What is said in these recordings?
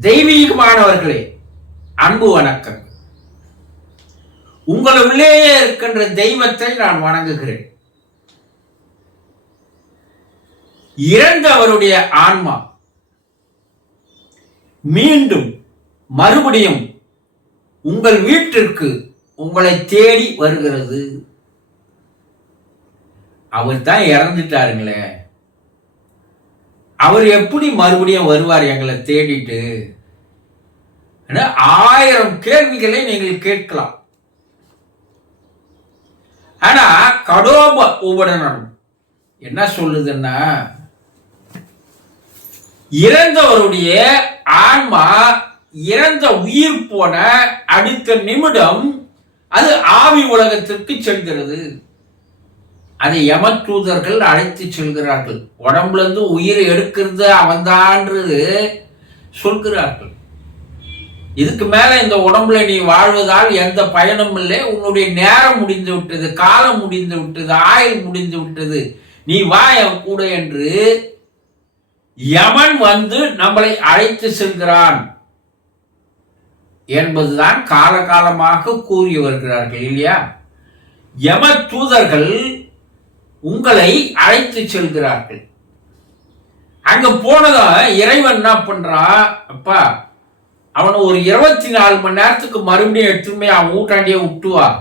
தெய்வீகமானவர்களே அன்பு வணக்கம் உங்களுள்ளேயே இருக்கின்ற தெய்வத்தை நான் வணங்குகிறேன். இறந்தவருடைய ஆன்மா மீண்டும் மறுபடியும் உங்கள் வீட்டிற்கு உங்களை தேடி வருகிறது. அவர் தான் இறந்துட்டாருங்களே. அவர் எப்படி மறுபடியும் வருவார் எங்களை தேடிட்டு? ஆயிரம் கேள்விகளை நீங்கள் கேட்கலாம். ஆனா கடோப உபடனம் என்ன சொல்லுதுன்னா இறந்தவருடைய ஆன்மா இறந்த உயிர் போன அடுத்த நிமிடம் அது ஆவி உலகத்திற்கு செல்கிறது. அதை யமதூதர்கள் அழைத்து செல்கிறார்கள். உடம்புலேருந்து உயிர் எடுக்கிறது அவன்தான்றது சொல்கிறார்கள். இதுக்கு மேலே இந்த உடம்புல நீ வாழ்வதால் எந்த பயனும் இல்லை. உன்னுடைய நேரம் முடிந்து விட்டது காலம் முடிந்து விட்டது ஆயுள் முடிந்து விட்டது. நீ வா என் கூட என்று யமன் வந்து நம்மளை அழைத்து செல்கிறான் என்பதுதான் காலகாலமாக கூறி வருகிறார்கள் இல்லையா? யம தூதர்கள் உங்களை அழைத்து செல்கிறார்கள். அங்க போனதும் இறைவன் என்ன பண்றான் அப்பா அவனை ஒரு இருபத்தி நாலு மணி நேரத்துக்கு மறுபடியும் எடுத்துமே அவன் ஊட்டாண்டியே விட்டுவா.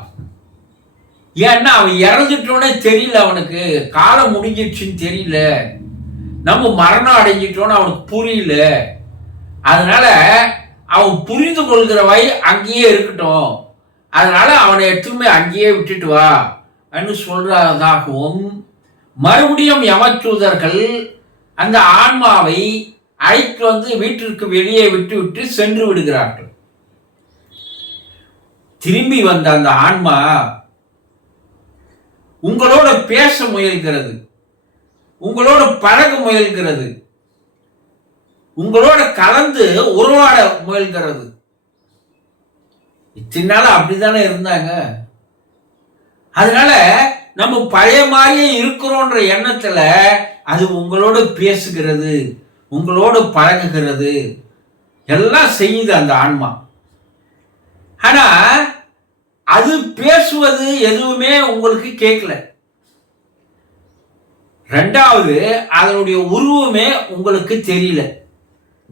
ஏன்னா அவன் இறந்துட்டோன்னே தெரியல அவனுக்கு. காலம் முடிஞ்சிடுச்சுன்னு தெரியல. நம்ம மரணம் அடைஞ்சிட்டோன்னு அவனுக்கு புரியல. அதனால அவன் புரிந்து கொள்கிற வை அங்கேயே இருக்கட்டும். அதனால அவனை எடுத்துமே அங்கேயே விட்டுட்டு வா. என்று சொல்றதாகவும் மறுபடியும் யமச்சூதர்கள் அந்த ஆன்மாவை அழைத்து வந்து வீட்டிற்கு வெளியே விட்டு விட்டு சென்று விடுகிறார்கள். திரும்பி வந்த அந்த ஆன்மா உங்களோட பேச முயல்கிறது. உங்களோட பழக முயல்கிறது. உங்களோட கலந்து உருவாட முயல்கிறது. இத்தனை நாள் அப்படித்தானே இருந்தாங்க? அதனால நம்ம பழைய மாதிரியே இருக்கிறோன்ற எண்ணத்துல அது உங்களோட பேசுகிறது உங்களோட பழகுகிறது. எல்லாம் செய்யுது அந்த ஆன்மா. ஆனா அது பேசுவது எதுவுமே உங்களுக்கு கேட்கல. ரெண்டாவது அதனுடைய உருவமே உங்களுக்கு தெரியல.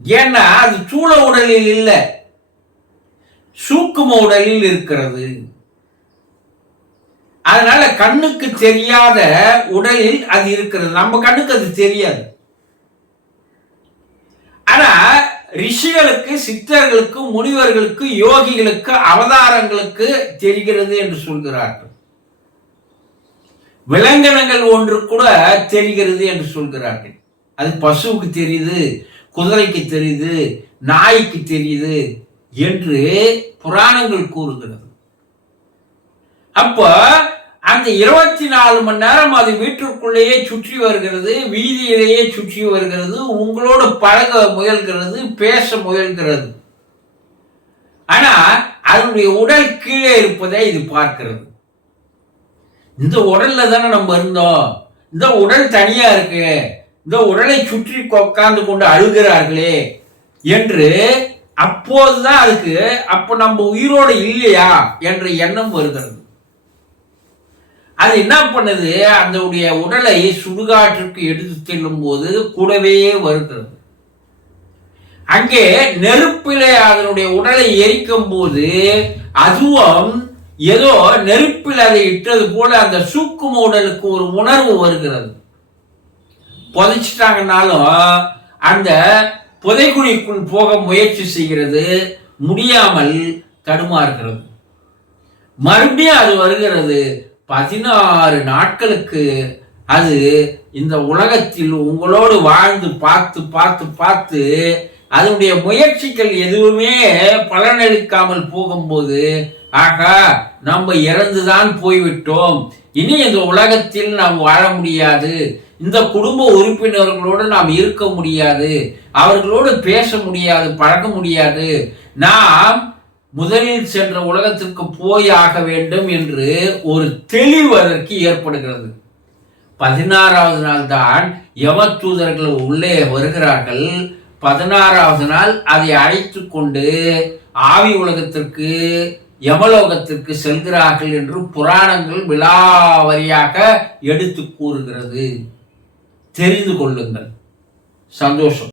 ஏன்னா அது சூழ உடலில் இல்லை. சூக்கும உடலில் இருக்கிறது. அதனால கண்ணுக்கு தெரியாத உடலில் அது இருக்கிறது. நம்ம கண்ணுக்கு அது தெரியாது. ஆனா ரிஷிகளுக்கு சித்தர்களுக்கு முனிவர்களுக்கு யோகிகளுக்கு அவதாரங்களுக்கு தெரிகிறது என்று சொல்கிறார்கள். விலங்கினங்கள் ஒன்று கூட தெரிகிறது என்று சொல்கிறார்கள். அது பசுவுக்கு தெரியுது குதிரைக்கு தெரியுது நாய்க்கு தெரியுது என்று புராணங்கள் கூறுகிறது. அப்போ அந்த இருபத்தி நாலு மணி நேரம் அது வீட்டிற்குள்ளேயே சுற்றி வருகிறது வீதியிலேயே சுற்றி வருகிறது உங்களோட பழக முயல்கிறது பேச முயல்கிறது. ஆனா அதனுடைய உடல் கீழே இருப்பதை இது பார்க்கிறது. இந்த உடல்ல தானே நம்ம இருந்தோம். இந்த உடல் தனியா இருக்கு. இந்த உடலை சுற்றி உட்கார்ந்து கொண்டு அழுகிறார்களே என்று அப்போதுதான் அதுக்கு அப்ப நம்ம உயிரோடு இல்லையா என்ற எண்ணம் வருகிறது. அது என்ன பண்ணுது? அந்த உடலை சுடுகாட்டிற்கு எடுத்து செல்லும் போது கூடவே வருகிறது. அங்கே நெருப்பிலே அதனுடைய உடலை எரிக்கும் போது அதுவும் ஏதோ நெருப்பில் அதை இட்டது போல அந்த சூக்கும உடலுக்கு ஒரு உணர்வு வருகிறது. புதைச்சிட்டாங்கனாலும் அந்த புதைக்குழிக்குள் போக முயற்சி செய்கிறது. முடியாமல் தடுமாறுகிறது. மறுபடியும் அது வருகிறது. பதினாறு நாட்களுக்கு அது இந்த உலகத்தில் உங்களோடு வாழ்ந்து பார்த்து பார்த்து பார்த்து அதனுடைய முயற்சிகள் எதுவுமே பலனளிக்காமல் போகும்போது ஆகா நம்ம இறந்துதான் போய்விட்டோம். இனி இந்த உலகத்தில் நாம் வாழ முடியாது. இந்த குடும்ப உறுப்பினர்களோடு நாம் இருக்க முடியாது. அவர்களோடு பேச முடியாது பழக முடியாது. நாம் முதலில் சென்ற உலகத்திற்கு போய் ஆக வேண்டும் என்று ஒரு தெளிவு அதற்கு ஏற்படுகிறது. பதினாறாவது நாள் தான் யம தூதர்கள் உள்ளே வருகிறார்கள். பதினாறாவது நாள் அதை அழைத்து கொண்டு ஆவி உலகத்திற்கு யமலோகத்திற்கு செல்கிறார்கள் என்று புராணங்கள் விழாவரியாக எடுத்து கூறுகிறது. தெரிந்து கொள்ளுங்கள். சந்தோஷம்.